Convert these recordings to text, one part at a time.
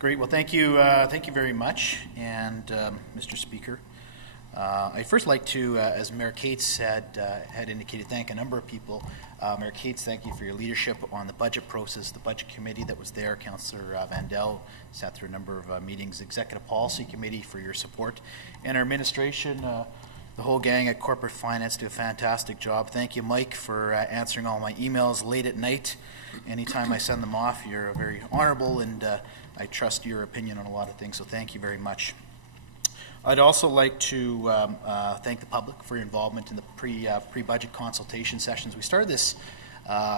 Great. Well, thank you very much, and Mr. Speaker. I'd first like to, as Mayor Cates had indicated, thank a number of people. Mayor Cates, thank you for your leadership on the budget process, the budget committee that was there. Councillor Vandell sat through a number of meetings, Executive Policy Committee for your support, and our administration, the whole gang at Corporate Finance do a fantastic job. Thank you, Mike, for answering all my emails late at night. Anytime I send them off, you're very honorable, and I trust your opinion on a lot of things, so thank you very much. I'd also like to thank the public for your involvement in the pre-budget consultation sessions. We started this,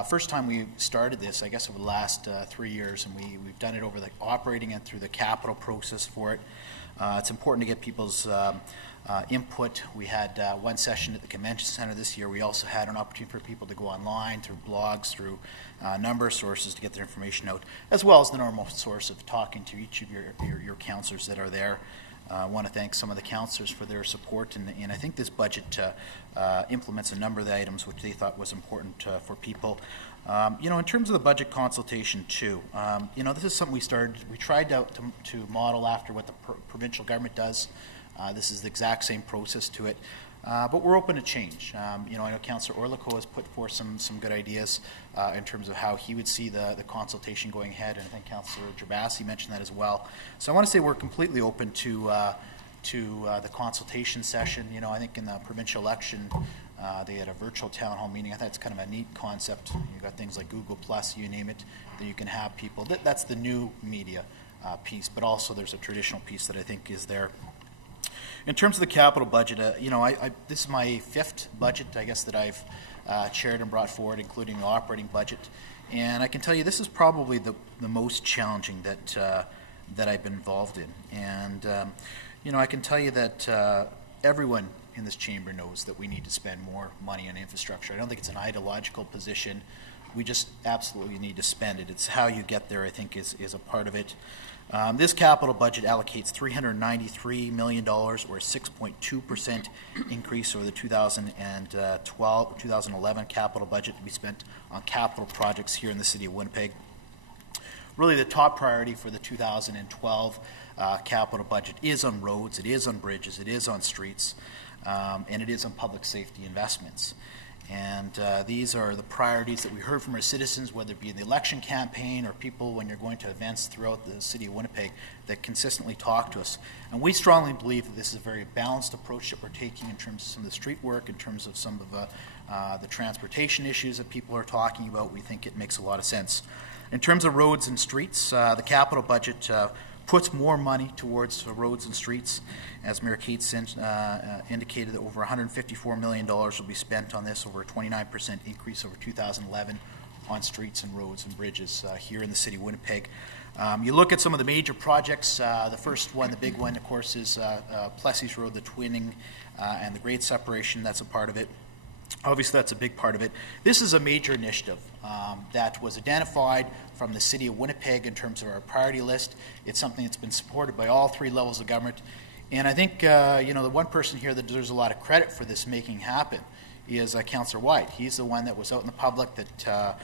first time we started this, I guess, over the last 3 years, and we've done it over the operating and through the capital process for it. It's important to get people's input. We had one session at the Convention Centre this year. We also had an opportunity for people to go online through blogs, through a number of sources to get their information out, as well as the normal source of talking to each of your councillors that are there. I want to thank some of the councillors for their support, and I think this budget implements a number of the items which they thought was important for people. In terms of the budget consultation too, this is something we tried to model after what the provincial government does. This is the exact same process to it, but we're open to change. I know Councillor Orlico has put forth some good ideas in terms of how he would see the consultation going ahead, and I think Councillor Gerbasi mentioned that as well. So I want to say we're completely open to the consultation session. I think in the provincial election, they had a virtual town hall meeting. I thought it's kind of a neat concept. You've got things like Google Plus, you name it, that you can have people. That's the new media piece, but also there's a traditional piece that I think is there. In terms of the capital budget, this is my 5th budget, I guess, that I've chaired and brought forward, including the operating budget. And I can tell you this is probably the most challenging that I've been involved in. And, I can tell you that everyone in this chamber knows that we need to spend more money on infrastructure. I don't think it's an ideological position. We just absolutely need to spend it. It's how you get there, I think, is a part of it. This capital budget allocates $393 million, or a 6.2% increase over the 2011 capital budget to be spent on capital projects here in the city of Winnipeg. Really, the top priority for the 2012 capital budget is on roads, it is on bridges, it is on streets, and it is on public safety investments. And these are the priorities that we heard from our citizens, whether it be in the election campaign or people when you're going to events throughout the city of Winnipeg that consistently talk to us. And we strongly believe that this is a very balanced approach that we're taking in terms of some of the street work, in terms of some of the transportation issues that people are talking about. We think it makes a lot of sense. In terms of roads and streets, the capital budget puts more money towards roads and streets. As Mayor Cates indicated, over $154 million will be spent on this, over a 29% increase over 2011 on streets and roads and bridges here in the city of Winnipeg. You look at some of the major projects. The first one, the big one, of course, is Plessis Road, the twinning and the grade separation. That's a part of it. Obviously, that's a big part of it. This is a major initiative that was identified from the City of Winnipeg in terms of our priority list. It's something that's been supported by all 3 levels of government. And I think, the one person here that deserves a lot of credit for this making happen is Councillor White. He's the one that was out in the public that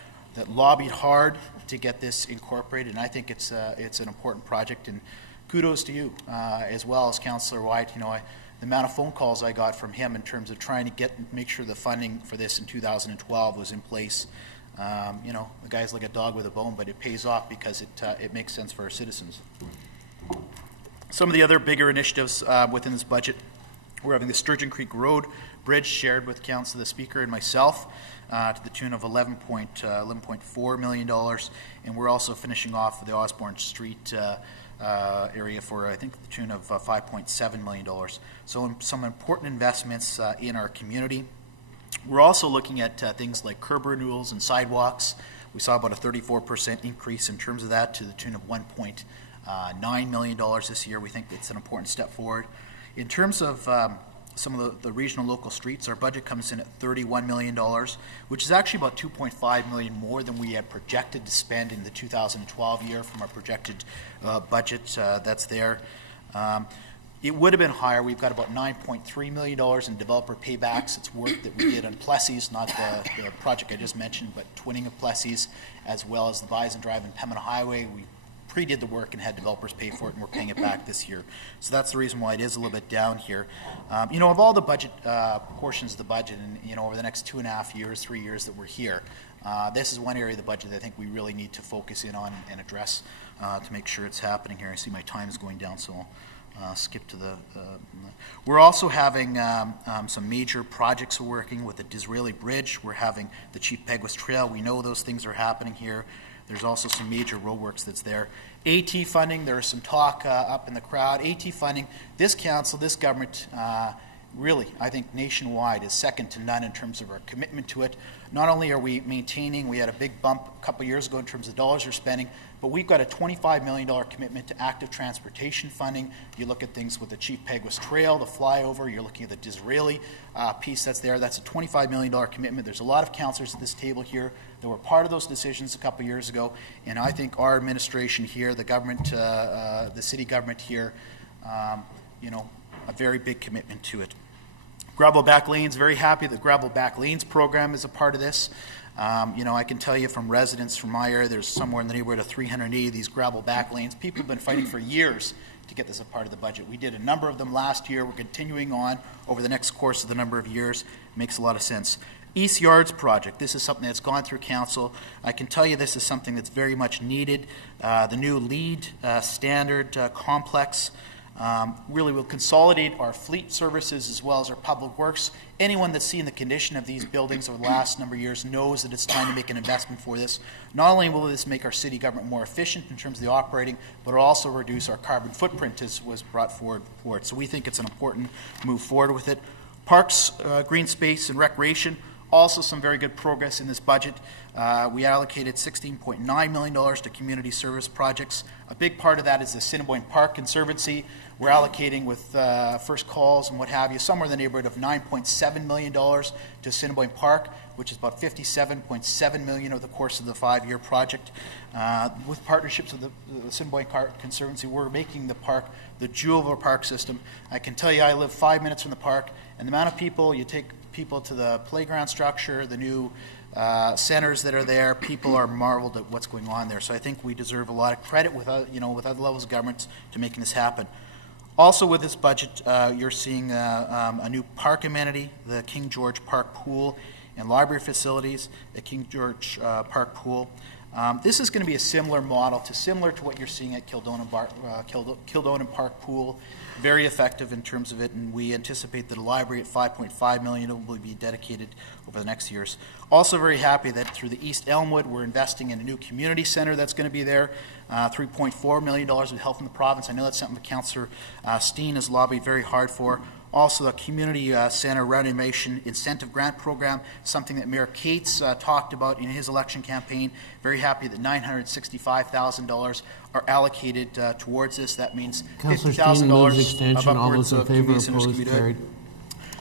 lobbied hard to get this incorporated, and I think it's an important project. And kudos to you as well as Councillor White. The amount of phone calls I got from him in terms of trying to make sure the funding for this in 2012 was in place. The guy's like a dog with a bone, but it pays off because it makes sense for our citizens. Some of the other bigger initiatives within this budget, we're having the Sturgeon Creek Road Bridge shared with Council, the Speaker, and myself to the tune of $11.4 million, and we're also finishing off the Osborne Street area for, I think, the tune of $5.7 million. So some important investments in our community. We're also looking at things like curb renewals and sidewalks. We saw about a 34% increase in terms of that to the tune of $1.9 million this year. We think it's an important step forward. In terms of some of the regional local streets, our budget comes in at $31 million, which is actually about $2.5 million more than we had projected to spend in the 2012 year from our projected budget that's there. It would have been higher. We've got about $9.3 million in developer paybacks. It's work that we did on Plessis, not the project I just mentioned, but twinning of Plessis, as well as the Bison Drive and Pembina Highway. We pre-did the work and had developers pay for it, and we're paying it back this year. So that's the reason why it is a little bit down here. You know, of all the budget portions of the budget, and you know, over the next 2.5 years, 3 years that we're here, this is one area of the budget that I think we really need to focus in on and address to make sure it's happening here. I see my time is going down, so I'll skip to the. We're also having some major projects we're working with the Disraeli Bridge. We're having the Chief Peguis Trail. We know those things are happening here. There's also some major roadworks that's there. AT funding, there's some talk up in the crowd. AT funding, this council, this government, really, I think nationwide is second to none in terms of our commitment to it. Not only are we maintaining, we had a big bump a couple years ago in terms of dollars we're spending, but we've got a $25 million commitment to active transportation funding. You look at things with the Chief Peguis Trail, the flyover, you're looking at the Disraeli piece that's there. That's a $25 million commitment. There's a lot of councillors at this table here that were part of those decisions a couple years ago, and I think our administration here, the government, the city government here, you know, a very big commitment to it. Gravel back lanes, very happy that gravel back lanes program is a part of this. You know, I can tell you from residents from my area, there's somewhere in the neighborhood of 380 of these gravel back lanes. People have been fighting for years to get this a part of the budget. We did a number of them last year. We're continuing on over the next course of the number of years. It makes a lot of sense. East Yards project, this is something that's gone through council. I can tell you this is something that's very much needed. The new lead standard complex really will consolidate our fleet services as well as our public works. Anyone that's seen the condition of these buildings over the last number of years knows that it's time to make an investment for this. Not only will this make our city government more efficient in terms of the operating, but it'll also reduce our carbon footprint as was brought forward for it. So we think it's an important move forward with it. Parks, green space, and recreation. Also some very good progress in this budget. We allocated $16.9 million to community service projects. A big part of that is the Assiniboine Park Conservancy. We're allocating with first calls and what have you, somewhere in the neighborhood of $9.7 million to Assiniboine Park, which is about $57.7 million over the course of the 5-year project. With partnerships with the Assiniboine Park Conservancy, we're making the park the jewel of our park system. I can tell you I live 5 minutes from the park, and the amount of people, you take people to the playground structure, the new centers that are there, people are marveled at what's going on there. So I think we deserve a lot of credit with, you know, with other levels of government to making this happen. Also with this budget, you're seeing a new park amenity, the King George Park Pool and library facilities at King George Park Pool. This is going to be a similar model similar to what you're seeing at Kildonan Park Pool. Very effective in terms of it, and we anticipate that a library at $5.5 million will be dedicated over the next years. Also very happy that through the East Elmwood, we're investing in a new community center that's going to be there. $3.4 million with help from the province. I know that's something that Councillor Steen has lobbied very hard for. Also, the Community Center Renovation Incentive Grant Program, something that Mayor Cates talked about in his election campaign. Very happy that $965,000 are allocated towards this. That means $50,000 of upwards of community centers.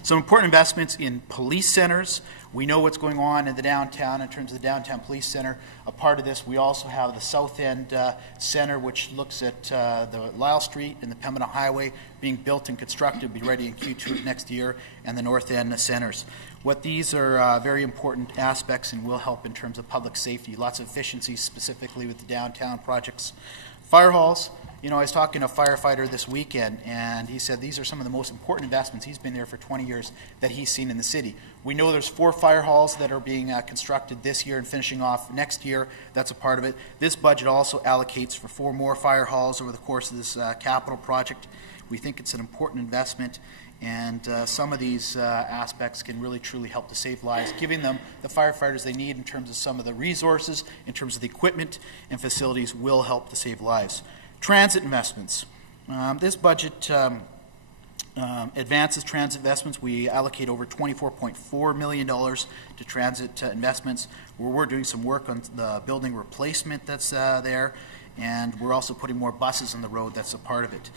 Some important investments in police centers. We know what's going on in the downtown in terms of the downtown police center. A part of this, we also have the South End Center, which looks at the Lyle Street and the Pembina Highway being built and constructed, be ready in Q2 next year, and the North End centers. What these are very important aspects and will help in terms of public safety. Lots of efficiencies specifically with the downtown projects. Fire halls. You know, I was talking to a firefighter this weekend, and he said these are some of the most important investments. He's been there for 20 years that he's seen in the city. We know there's 4 fire halls that are being constructed this year and finishing off next year. That's a part of it. This budget also allocates for 4 more fire halls over the course of this capital project. We think it's an important investment, and some of these aspects can really truly help to save lives, giving them the firefighters they need in terms of some of the resources, in terms of the equipment and facilities will help to save lives. Transit investments. This budget advances transit investments. We allocate over $24.4 million to transit investments. We're doing some work on the building replacement that's there, and we're also putting more buses on the road. That's a part of it.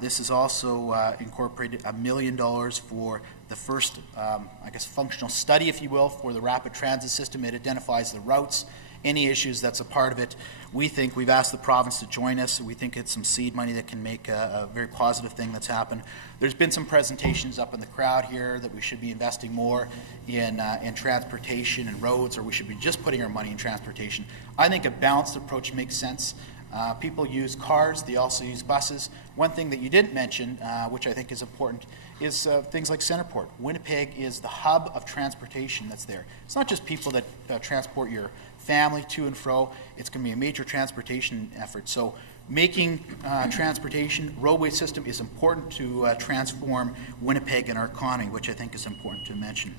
This is also incorporated $1 million for the first, I guess, functional study, if you will, for the rapid transit system. It identifies the routes, any issues, that's a part of it. We think, we've asked the province to join us. We think it's some seed money that can make a very positive thing that's happened. There's been some presentations up in the crowd here that we should be investing more in transportation and roads, or we should be just putting our money in transportation. I think a balanced approach makes sense. People use cars, they also use buses. One thing that you didn't mention, which I think is important, is things like Centerport. Winnipeg is the hub of transportation that's there. It's not just people that transport your family to and fro, it's going to be a major transportation effort. So making transportation, roadway system is important to transform Winnipeg and our economy, which I think is important to mention.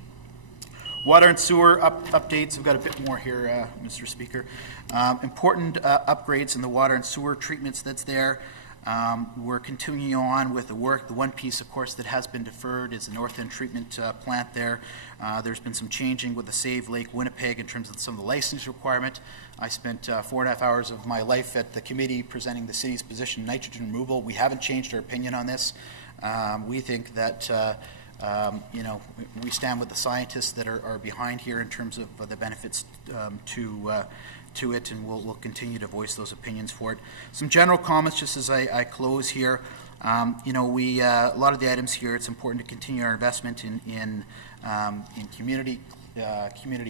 Water and sewer updates, we've got a bit more here, Mr. Speaker. Important upgrades in the water and sewer treatments that's there. We're continuing on with the work. The one piece, of course, that has been deferred is the North End treatment plant there. There's been some changing with the Save Lake Winnipeg in terms of some of the license requirement. I spent 4.5 hours of my life at the committee presenting the city's position on nitrogen removal. We haven't changed our opinion on this. We think that you know, we stand with the scientists that are behind here in terms of the benefits to it, and we'll continue to voice those opinions for it. Some general comments just as I close here. You know, a lot of the items here, it's important to continue our investment in community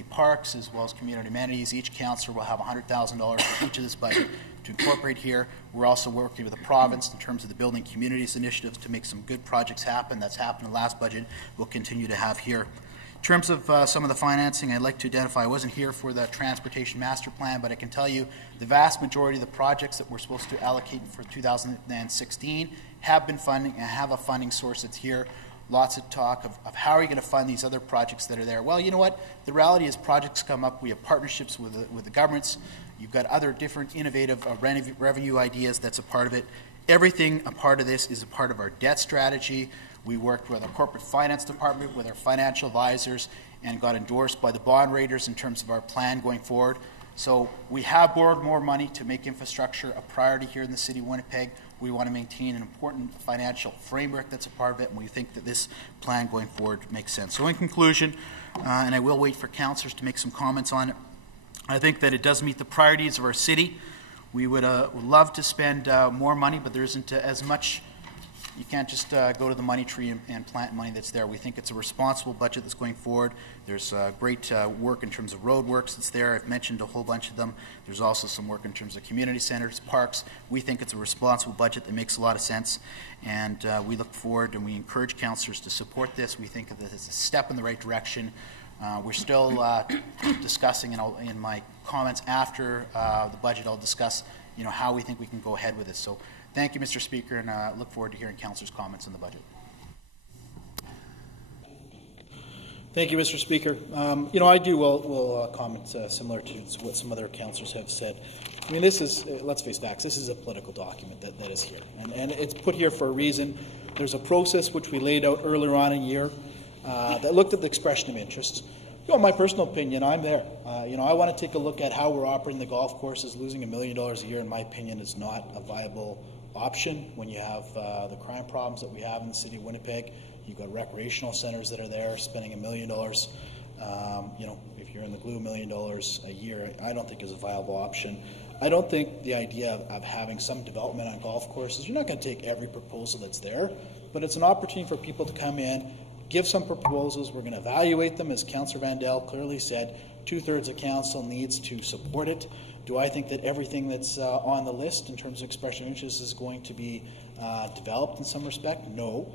parks as well as community amenities. Each councillor will have $100,000 for each of this budget to incorporate here. We're also working with the province in terms of the Building Communities initiatives to make some good projects happen. That's happened in the last budget. We'll continue to have here. In terms of some of the financing, I'd like to identify, I wasn't here for the Transportation Master Plan, but I can tell you the vast majority of the projects that we're supposed to allocate for 2016 have been funding and have a funding source that's here. Lots of talk of how are you going to fund these other projects that are there. Well, you know what? The reality is projects come up. We have partnerships with the governments. You've got other different innovative revenue ideas that's a part of it. Everything a part of this is a part of our debt strategy. We worked with our corporate finance department, with our financial advisors, and got endorsed by the bond raters in terms of our plan going forward. So we have borrowed more money to make infrastructure a priority here in the city of Winnipeg. We want to maintain an important financial framework that's a part of it, and we think that this plan going forward makes sense. So in conclusion, and I will wait for councillors to make some comments on it, I think that it does meet the priorities of our city. We would love to spend more money, but there isn't as much. You can't just go to the money tree and plant money that's there. We think it's a responsible budget that's going forward. There's great work in terms of road works that's there. I've mentioned a whole bunch of them. There's also some work in terms of community centers, parks. We think it's a responsible budget that makes a lot of sense, and we look forward and we encourage councillors to support this. We think that it's a step in the right direction. We're still discussing, and in my comments after the budget, I'll discuss, you know, how we think we can go ahead with this. So thank you, Mr. Speaker, and I look forward to hearing councillors' comments on the budget. Thank you, Mr. Speaker. You know, I will comment similar to what some other councillors have said. I mean, this is, let's face facts, this is a political document that is here, and it's put here for a reason. There's a process which we laid out earlier on in the year that looked at the expression of interest. You know, in my personal opinion, I'm there. You know, I want to take a look at how we're operating the golf courses. Losing $1 million a year, in my opinion, is not a viable option when you have the crime problems that we have in the city of Winnipeg. You've got recreational centers that are there spending $1 million. You know, if you're in the glue, $1 million a year, I don't think is a viable option. I don't think the idea of having some development on golf courses, you're not going to take every proposal that's there, but it's an opportunity for people to come in, give some proposals. We're going to evaluate them, as Councillor Vandell clearly said. 2/3 of council needs to support it. Do I think that everything that's on the list in terms of expression of interest is going to be developed in some respect? No.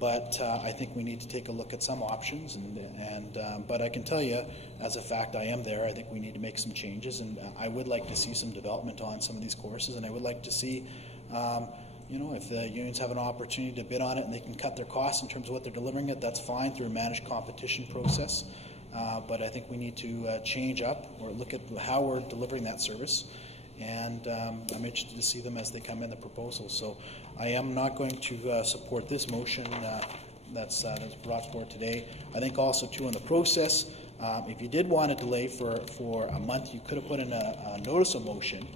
But I think we need to take a look at some options, but I can tell you, as a fact, I am there. I think we need to make some changes, and I would like to see some development on some of these courses, and I would like to see, you know, if the unions have an opportunity to bid on it and they can cut their costs in terms of what they're delivering it, that's fine through a managed competition process. But I think we need to change up or look at how we're delivering that service. And I'm interested to see them as they come in the proposals. So I am not going to support this motion that's brought forward today. I think also, too, in the process, if you did want to delay for a month, you could have put in a notice of motion,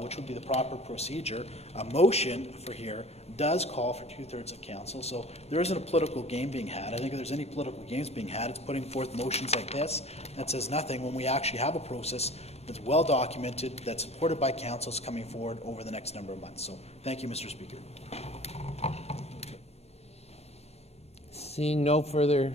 which would be the proper procedure. A motion for here does call for 2/3 of council, so there isn't a political game being had. I think if there's any political games being had, it's putting forth motions like this that says nothing when we actually have a process that's well documented, that's supported by councils coming forward over the next number of months. So thank you, Mr. Speaker. Seeing no further